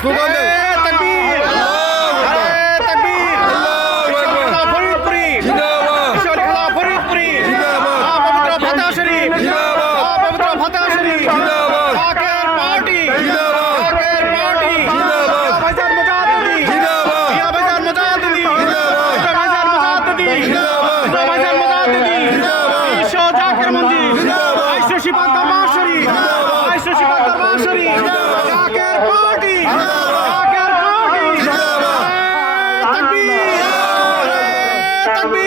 Slogan দেন। তাকবীর তাকবীর ফরিদপুরি জিন্দাবাদ। খেলা ফরিদপুরি জিন্দাবাদ। পবিত্র ফাতেহা শরীফ জিন্দাবাদ। পবিত্র ফাতেহা শরীফ জিন্দাবাদ। কাকের পার্টি জিন্দাবাদ। কাকের পার্টি জিন্দাবাদ। ভাইজান মুজাহিদি জিন্দাবাদ। ভাইজান মুজাহিদি জিন্দাবাদ। ভাইজান মুজাহিদি জিন্দাবাদ। ভাইজান মুজাহিদি জিন্দাবাদ। ঈশো জাকির মঞ্জিল জিন্দাবাদ। আইসো শিবাত দরবার শরীফ জিন্দাবাদ। আইসো শিবাত দরবার শরীফ জিন্দাবাদ। কাকের পার্টি জিন্দাবাদ। কাকের পার্টি জিন্দাবাদ। তাকবীর তাকবীর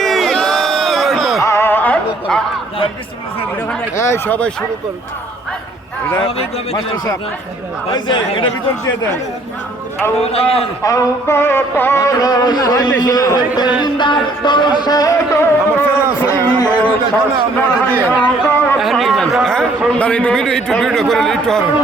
এই সবাই শুরু করুন। মাস্টার সাহেব এটা বিকল্প দিয়ে দেন আমার ফেলা আছে আমরা এটা দিয়ে হ্যাঁ দাঁড়া একটু ভিডিও করেন একটু হবে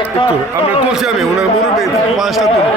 একটু আমরা তুলছি আমি ওনার মুরব্বী পাঁচটা তুলি